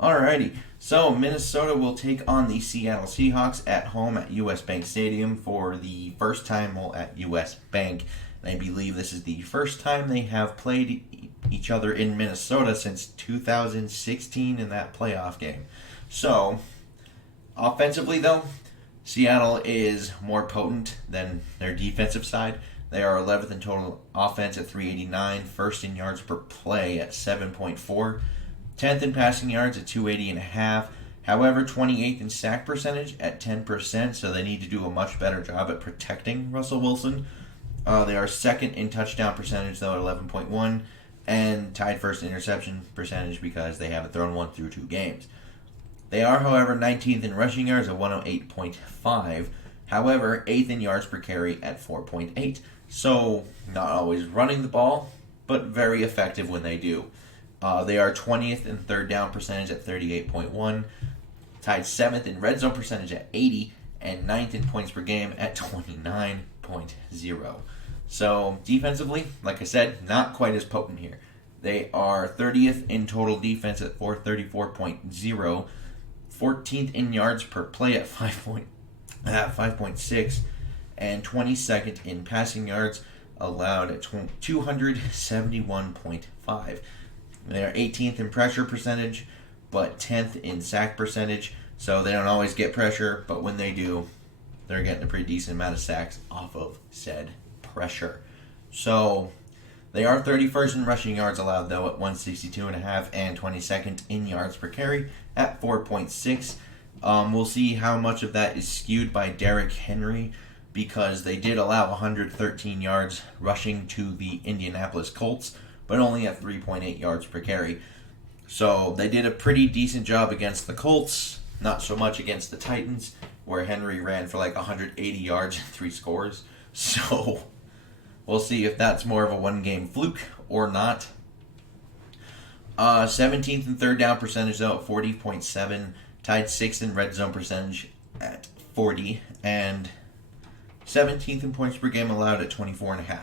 Alrighty, so Minnesota will take on the Seattle Seahawks at home at US Bank Stadium for the first time at US Bank. And I believe this is the first time they have played each other in Minnesota since 2016 in that playoff game. So, offensively though, Seattle is more potent than their defensive side. They are 11th in total offense at 389, first in yards per play at 7.4, 10th in passing yards at 280.5. However, 28th in sack percentage at 10%, so they need to do a much better job at protecting Russell Wilson. They are second in touchdown percentage, though, at 11.1, and tied first interception percentage because they haven't thrown one through 2 games. They are, however, 19th in rushing yards at 108.5. However, 8th in yards per carry at 4.8. So, not always running the ball, but very effective when they do. They are 20th in third down percentage at 38.1, tied 7th in red zone percentage at 80, and 9th in points per game at 29.0. So, defensively, like I said, not quite as potent here. They are 30th in total defense at 434.0, 14th in yards per play at 5.6, and 22nd in passing yards allowed at 271.5. They are 18th in pressure percentage, but 10th in sack percentage. So they don't always get pressure, but when they do, they're getting a pretty decent amount of sacks off of said pressure. So they are 31st in rushing yards allowed, though, at 162.5, and 22nd in yards per carry at 4.6. We'll see how much of that is skewed by Derrick Henry, because they did allow 113 yards rushing to the Indianapolis Colts, but only at 3.8 yards per carry. So they did a pretty decent job against the Colts, not so much against the Titans, where Henry ran for like 180 yards and 3 scores. So we'll see if that's more of a one-game fluke or not. 17th in third down percentage, though, at 40.7, tied 6th in red zone percentage at 40, and 17th in points per game allowed at 24.5.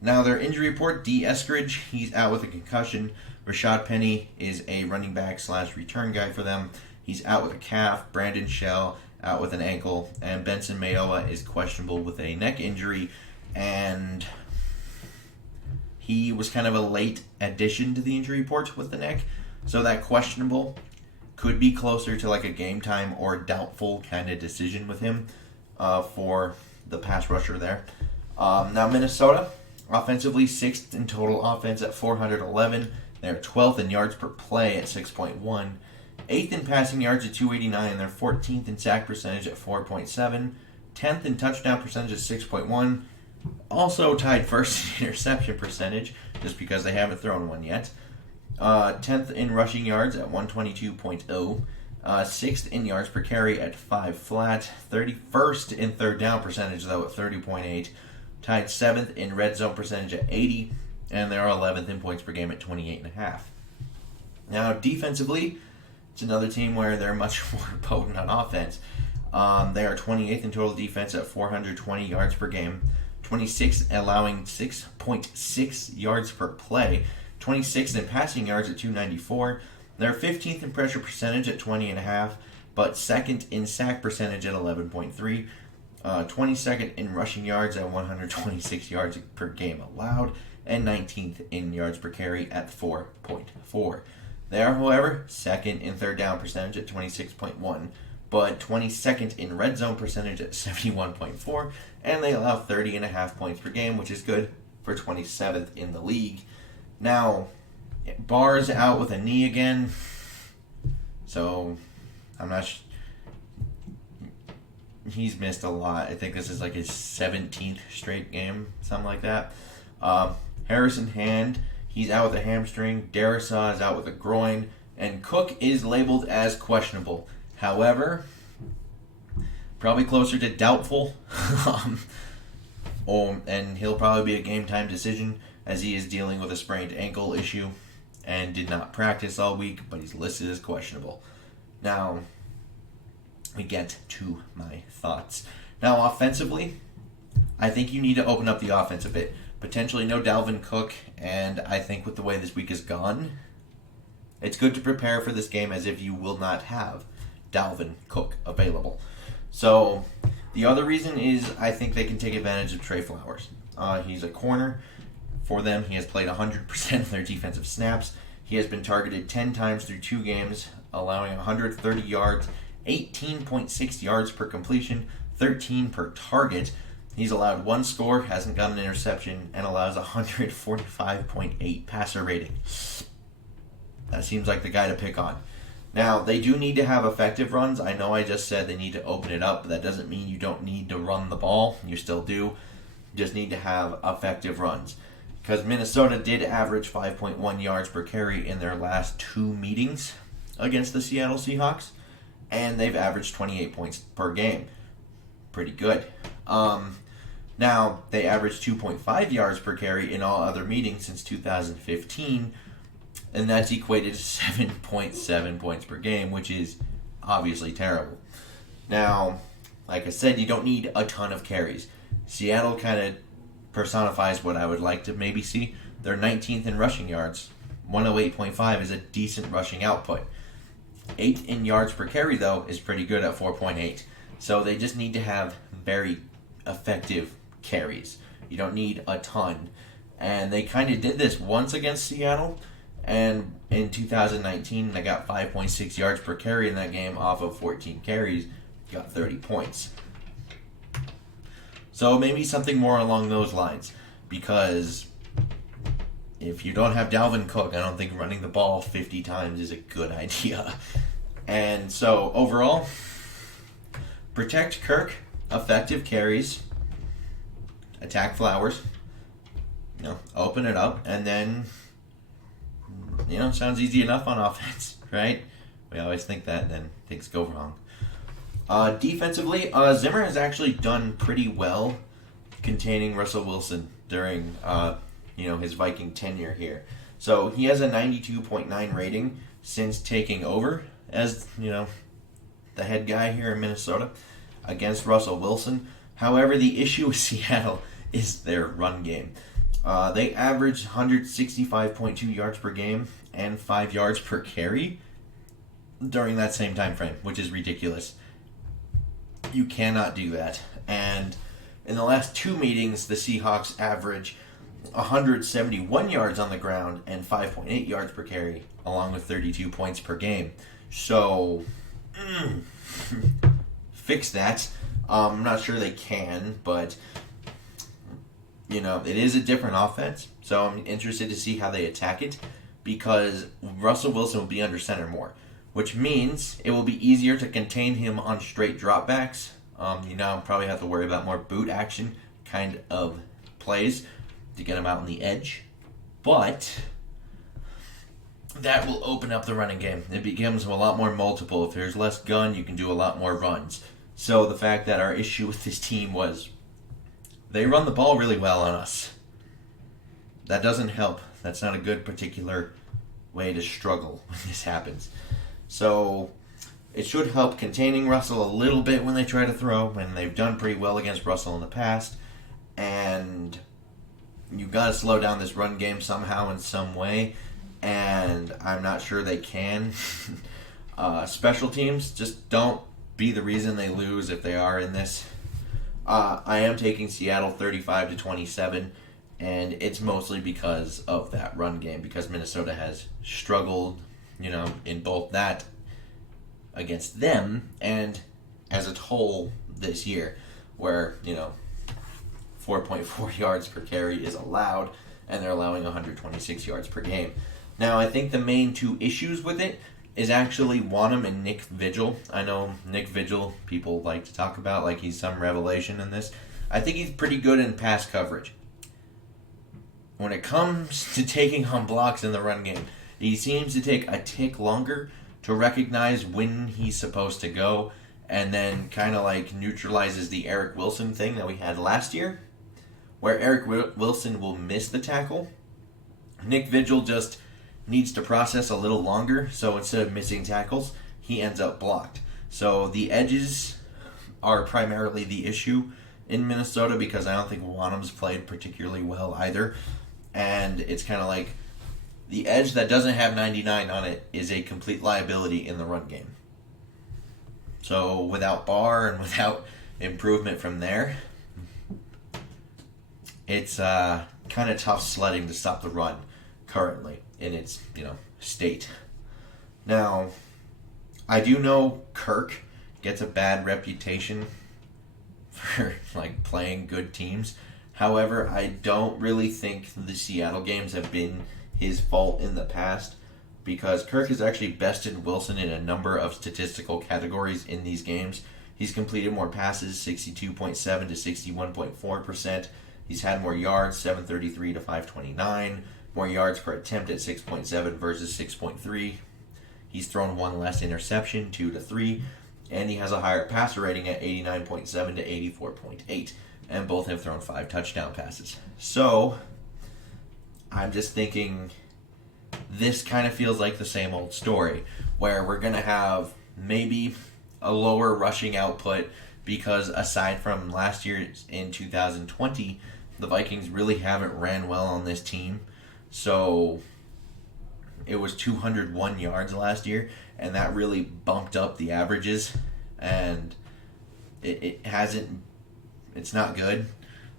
Now, their injury report, D. Eskridge, he's out with a concussion. Rashad Penny is a running back / return guy for them. He's out with a calf. Brandon Shell out with an ankle. And Benson Mayowa is questionable with a neck injury. And he was kind of a late addition to the injury report with the neck. So that questionable could be closer to like a game time or doubtful kind of decision with him for the pass rusher there. Now, Minnesota, offensively, 6th in total offense at 411. They're 12th in yards per play at 6.1. 8th in passing yards at 289. They're 14th in sack percentage at 4.7. 10th in touchdown percentage at 6.1. Also tied first in interception percentage, just because they haven't thrown one yet. 10th in rushing yards at 122.0. 6th in yards per carry at 5 flat. 31st in third down percentage, though, at 30.8. Tied 7th in red zone percentage at 80. And they're 11th in points per game at 28.5. Now, defensively, it's another team where they're much more potent on offense. They are 28th in total defense at 420 yards per game. 26th, allowing 6.6 yards per play. 26th in passing yards at 294. They're 15th in pressure percentage at 20.5, but 2nd in sack percentage at 11.3. 22nd in rushing yards at 126 yards per game allowed, and 19th in yards per carry at 4.4. They are, however, 2nd in third down percentage at 26.1, but 22nd in red zone percentage at 71.4, and they allow 30.5 points per game, which is good for 27th in the league. Now, Barr's out with a knee again, so I'm not he's missed a lot. I think this is like his 17th straight game, something like that. Harrison Hand, he's out with a hamstring. Darisaw is out with a groin. And Cook is labeled as questionable. However, probably closer to doubtful. And he'll probably be a game-time decision, as he is dealing with a sprained ankle issue and did not practice all week, but he's listed as questionable. Now, we get to my thoughts. Now, offensively, I think you need to open up the offense a bit. Potentially no Dalvin Cook, and I think with the way this week has gone, it's good to prepare for this game as if you will not have Dalvin Cook available. So the other reason is I think they can take advantage of Trey Flowers. He's a corner for them. He has played 100% of their defensive snaps. He has been targeted 10 times through 2 games, allowing 130 yards, 18.6 yards per completion, 13 per target. He's allowed 1 score, hasn't got an interception, and allows 145.8 passer rating. That seems like the guy to pick on. Now, they do need to have effective runs. I know I just said they need to open it up, but that doesn't mean you don't need to run the ball. You still do. You just need to have effective runs. Because Minnesota did average 5.1 yards per carry in their last 2 meetings against the Seattle Seahawks, and they've averaged 28 points per game. Pretty good. Now, they averaged 2.5 yards per carry in all other meetings since 2015, and that's equated to 7.7 points per game, which is obviously terrible. Now, like I said, you don't need a ton of carries. Seattle kind of personifies what I would like to maybe see. They're 19th in rushing yards. 108.5 is a decent rushing output. 8th in yards per carry, though, is pretty good at 4.8. So they just need to have very effective carries. You don't need a ton. And they kind of did this once against Seattle. And in 2019, they got 5.6 yards per carry in that game off of 14 carries. Got 30 points. So maybe something more along those lines. Because if you don't have Dalvin Cook, I don't think running the ball 50 times is a good idea. And so overall, protect Kirk, effective carries, attack Flowers, open it up, and then, sounds easy enough on offense, right? We always think that, and then things go wrong. Defensively, Zimmer has actually done pretty well containing Russell Wilson during, his Viking tenure here. So he has a 92.9 rating since taking over as, the head guy here in Minnesota against Russell Wilson. However, the issue with Seattle is their run game. They averaged 165.2 yards per game and 5 yards per carry during that same time frame, which is ridiculous. You cannot do that. And in the last 2 meetings, the Seahawks average 171 yards on the ground and 5.8 yards per carry, along with 32 points per game. So, fix that. I'm not sure they can, but, it is a different offense. So I'm interested to see how they attack it, because Russell Wilson will be under center more, which means it will be easier to contain him on straight dropbacks. Probably have to worry about more boot action kind of plays to get him out on the edge. But that will open up the running game. It becomes a lot more multiple. If there's less gun, you can do a lot more runs. So the fact that our issue with this team was they run the ball really well on us. That doesn't help. That's not a good particular way to struggle when this happens. So it should help containing Russell a little bit when they try to throw, and they've done pretty well against Russell in the past. And you got to slow down this run game somehow in some way, and I'm not sure they can. Special teams, just don't be the reason they lose if they are in this. I am taking Seattle 35-27, and it's mostly because of that run game, because Minnesota has struggled, in both that against them and as a whole this year, where, 4.4 yards per carry is allowed, and they're allowing 126 yards per game. Now, I think the main 2 issues with it is actually Wanham and Nick Vigil. I know Nick Vigil, people like to talk about like he's some revelation in this. I think he's pretty good in pass coverage. When it comes to taking on blocks in the run game, he seems to take a tick longer to recognize when he's supposed to go, and then kind of like neutralizes the Eric Wilson thing that we had last year, where Eric Wilson will miss the tackle. Nick Vigil just needs to process a little longer, so instead of missing tackles, he ends up blocked. So the edges are primarily the issue in Minnesota, because I don't think Wanham's played particularly well either. And it's kind of like The edge that doesn't have 99 on it is a complete liability in the run game. So without Barr and without improvement from there, it's kind of tough sledding to stop the run currently in its state. Now, I do know Kirk gets a bad reputation for playing good teams. However, I don't really think the Seattle games have been his fault in the past, because Kirk has actually bested Wilson in a number of statistical categories in these games. He's completed more passes, 62.7 to 61.4%. He's had more yards, 733 to 529. More yards per attempt at 6.7 versus 6.3. He's thrown one less interception, 2 to 3. And he has a higher passer rating at 89.7 to 84.8. And both have thrown 5 touchdown passes. So, I'm just thinking this kind of feels like the same old story, where we're going to have maybe a lower rushing output because aside from last year in 2020, the Vikings really haven't ran well on this team. So it was 201 yards last year, and that really bumped up the averages, and it's not good.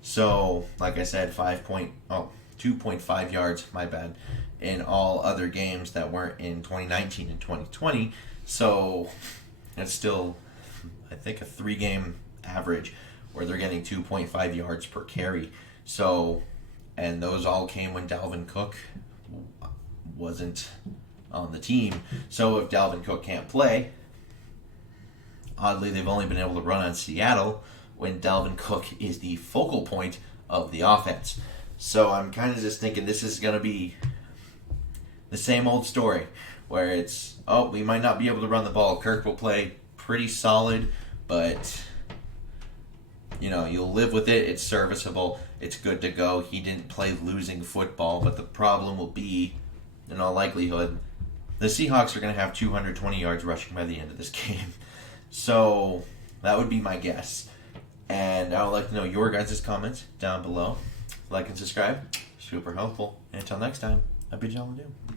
So, like I said, 2.5 yards, my bad, in all other games that weren't in 2019 and 2020. So it's still, I think, a 3-game average where they're getting 2.5 yards per carry. So, and those all came when Dalvin Cook wasn't on the team. So if Dalvin Cook can't play, oddly, they've only been able to run on Seattle when Dalvin Cook is the focal point of the offense. So I'm kind of just thinking this is going to be the same old story, where it's, we might not be able to run the ball. Kirk will play pretty solid, but you'll live with it. It's serviceable. It's good to go. He didn't play losing football, but the problem will be, in all likelihood, the Seahawks are going to have 220 yards rushing by the end of this game. So that would be my guess. And I would like to know your guys' comments down below. Like and subscribe. Super helpful. And until next time, I bid y'all adieu.